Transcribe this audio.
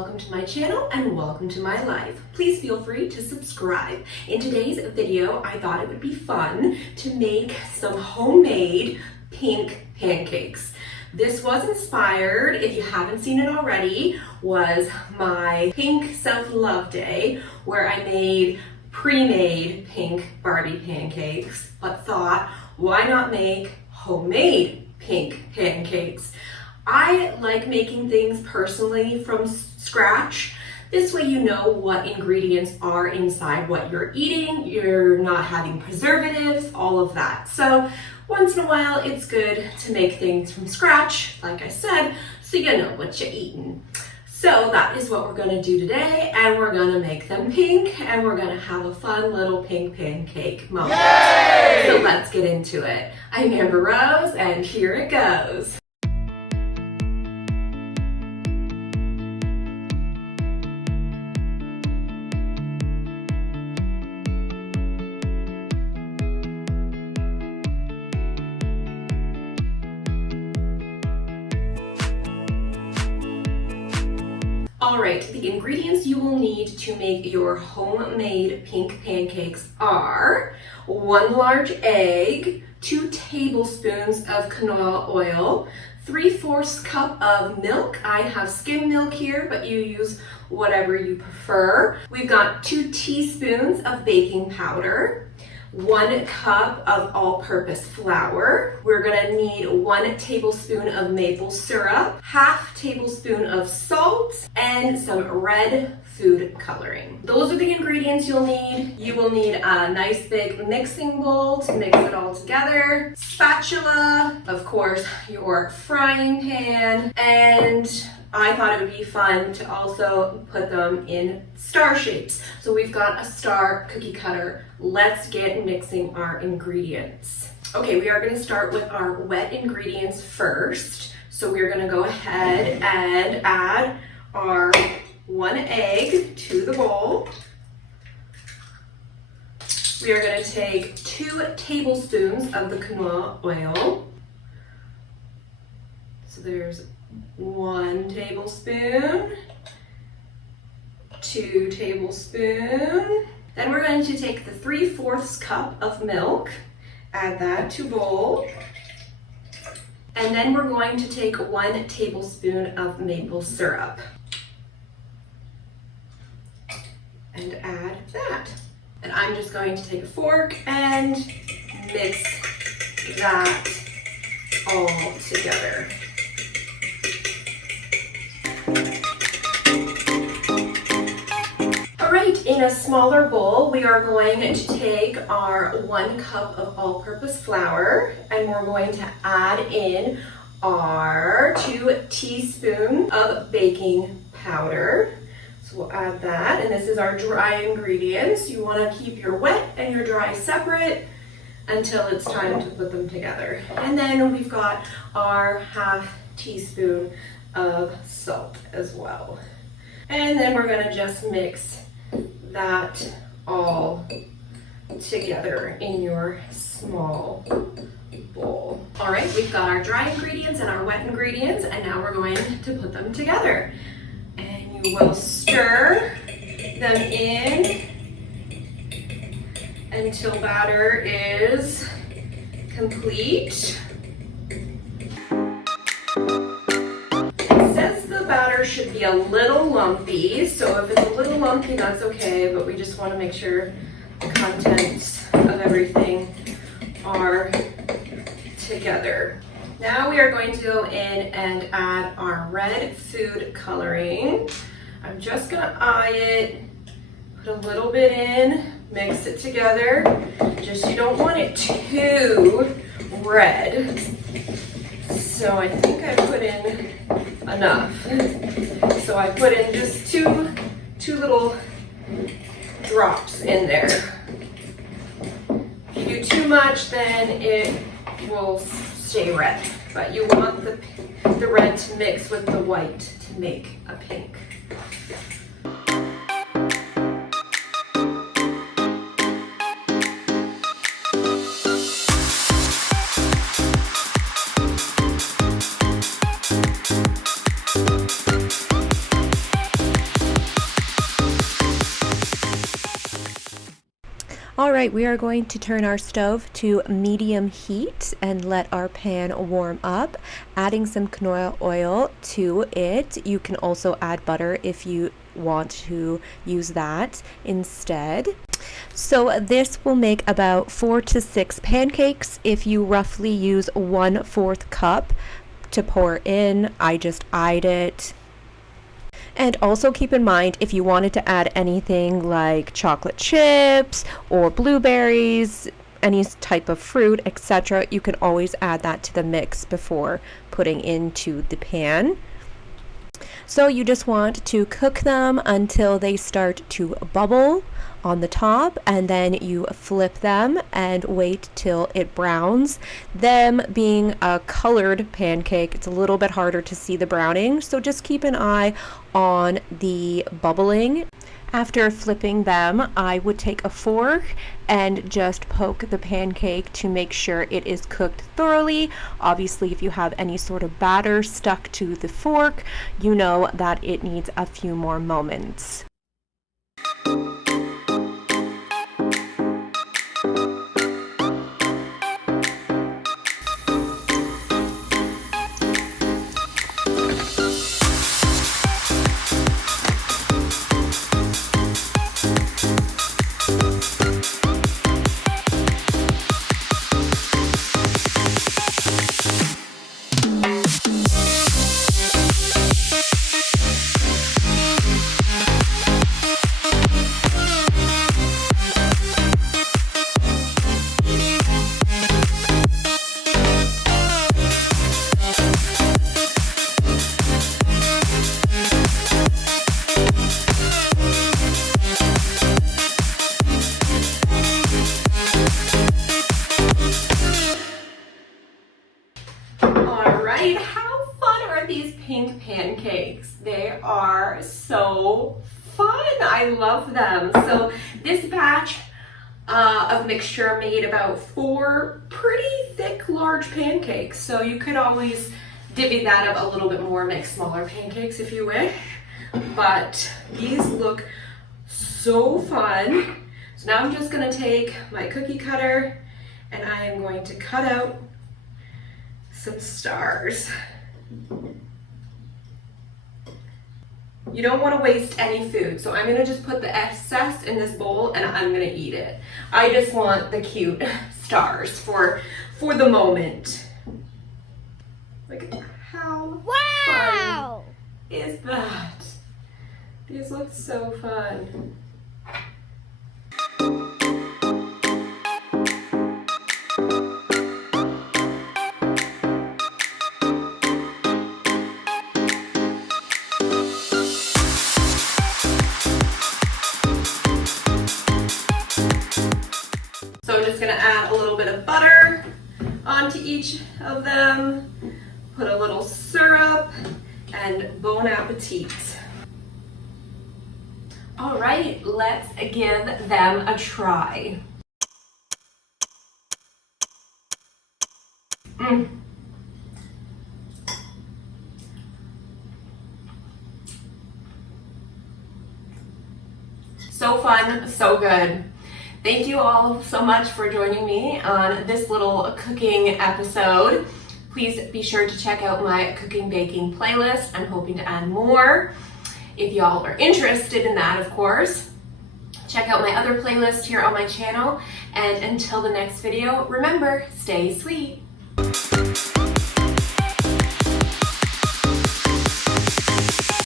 welcome to my channel and welcome to my life. Please feel free to subscribe. In today's video, I thought it would be fun to make some homemade pink pancakes. This was inspired, if you haven't seen it already, was my pink self-love day where I made pre-made pink Barbie pancakes, but thought, why not make homemade pink pancakes? I like making things personally from scratch. This way you know what ingredients are inside what you're eating, you're not having preservatives, all of that. So once in a while it's good to make things from scratch, like I said, so you know what you're eating. So that is what we're gonna do today, and we're gonna make them pink, and we're gonna have a fun little pink pancake moment. Yay! So let's get into it. I'm Amber Rose, and here it goes. Alright, the ingredients you will need to make your homemade pink pancakes are 1 large egg, 2 tablespoons of canola oil, 3/4 cup of milk. I have skim milk here, but you use whatever you prefer. We've got 2 teaspoons of baking powder, 1 cup of all-purpose flour. We're gonna need 1 tablespoon of maple syrup, 1/2 tablespoon of salt, and some red food coloring. Those are the ingredients you'll need. You will need a nice big mixing bowl to mix it all together, spatula, of course, your frying pan, and I thought it would be fun to also put them in star shapes. So we've got a star cookie cutter. Let's get mixing our ingredients. Okay, we are going to start with our wet ingredients first. So we're going to go ahead and add our 1 egg to the bowl. We are going to take 2 tablespoons of the canola oil. So there's 1 tablespoon, 2 tablespoons. Then we're going to take the 3/4 cup of milk, add that to bowl. And then we're going to take 1 tablespoon of maple syrup and add that. And I'm just going to take a fork and mix that all together. In a smaller bowl, we are going to take our 1 cup of all-purpose flour, and we're going to add in our 2 teaspoons of baking powder. So we'll add that, and this is our dry ingredients. You want to keep your wet and your dry separate until it's time to put them together. And then we've got our 1/2 teaspoon of salt as well. And then we're going to just mix that all together in your small bowl. All right, we've got our dry ingredients and our wet ingredients, and now we're going to put them together. And you will stir them in until batter is complete. The batter should be a little lumpy, so if it's a little lumpy, that's okay, but we just want to make sure the contents of everything are together. Now we are going to go in and add our red food coloring. I'm just going to eye it, put a little bit in, mix it together. Just you don't want it too red. So I think I put in enough. So I put in just two little drops in there. If you do too much, then it will stay red. But you want the red to mix with the white to make a pink. right, we are going to turn our stove to medium heat and let our pan warm up, adding some canola oil to it. You can also add butter if you want to use that instead. So this will make about 4 to 6 pancakes. If you roughly use 1/4 cup to pour in, I just eyed it. And also keep in mind, if you wanted to add anything like chocolate chips or blueberries, any type of fruit, etc., you can always add that to the mix before putting into the pan. So you just want to cook them until they start to bubble on the top, and then you flip them and wait till it browns. Them being a colored pancake, it's a little bit harder to see the browning, so just keep an eye on the bubbling. After flipping them, I would take a fork and just poke the pancake to make sure it is cooked thoroughly. Obviously, if you have any sort of batter stuck to the fork, you know that it needs a few more moments. How fun are these pink pancakes? They are so fun. I love them. So this batch of mixture made about 4 pretty thick, large pancakes. So you could always divvy that up a little bit more, make smaller pancakes if you wish. But these look so fun. So now I'm just gonna take my cookie cutter and I am going to cut out some stars. You don't want to waste any food, so I'm going to just put the excess in this bowl and I'm going to eat it. I just want the cute stars for the moment. Look at how fun is that? These look so fun. So I'm just gonna add a little bit of butter onto each of them, put a little syrup, and bon appetit. All right, let's give them a try. So fun, so good. Thank you all so much for joining me on this little cooking episode. Please be sure to check out my cooking baking playlist. I'm hoping to add more if y'all are interested in that, of course. Check out my other playlist here on my channel. And until the next video, remember, stay sweet.